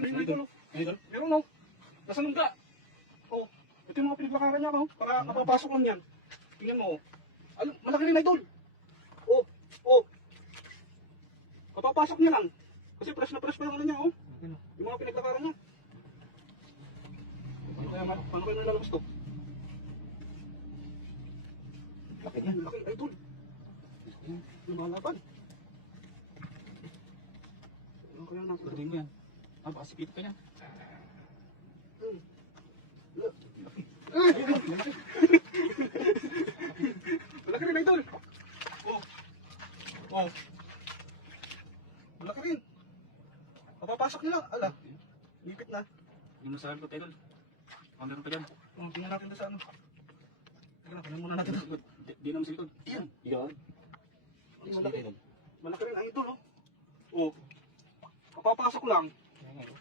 Idol. Idol? Meron no. Nasa lungga. Oh, ito yung mga pinaglakaran niya, no? Para mapapasok lang yan. Tingnan mo, oh. Ano, malaki rin, idol. Oh, oh. Kapapasok niya lang. Kasi fresh na fresh pa yung ano niya, oh. Yung mga pinaglakaran niya. Paano kayo nalalabas to? Laki yan. Laki, idol. Lumalaban. Ano kaya nasa? Pagdating mo yan. Ah, baka sipit ka niya. Malaki rin, idol. Oh. Oh. Malaki rin. Mapapasok nila. Ala. Lipit na. Yung nasa likod, idol. Ang meron pa dyan. Oh, tingnan natin doon sa ano. Tingnan muna natin. Di naman sa likod. Yan. Yan. Malaki. Malaki rin, idol, oh. Oh. Mapapasok lang. Yan nga, oh.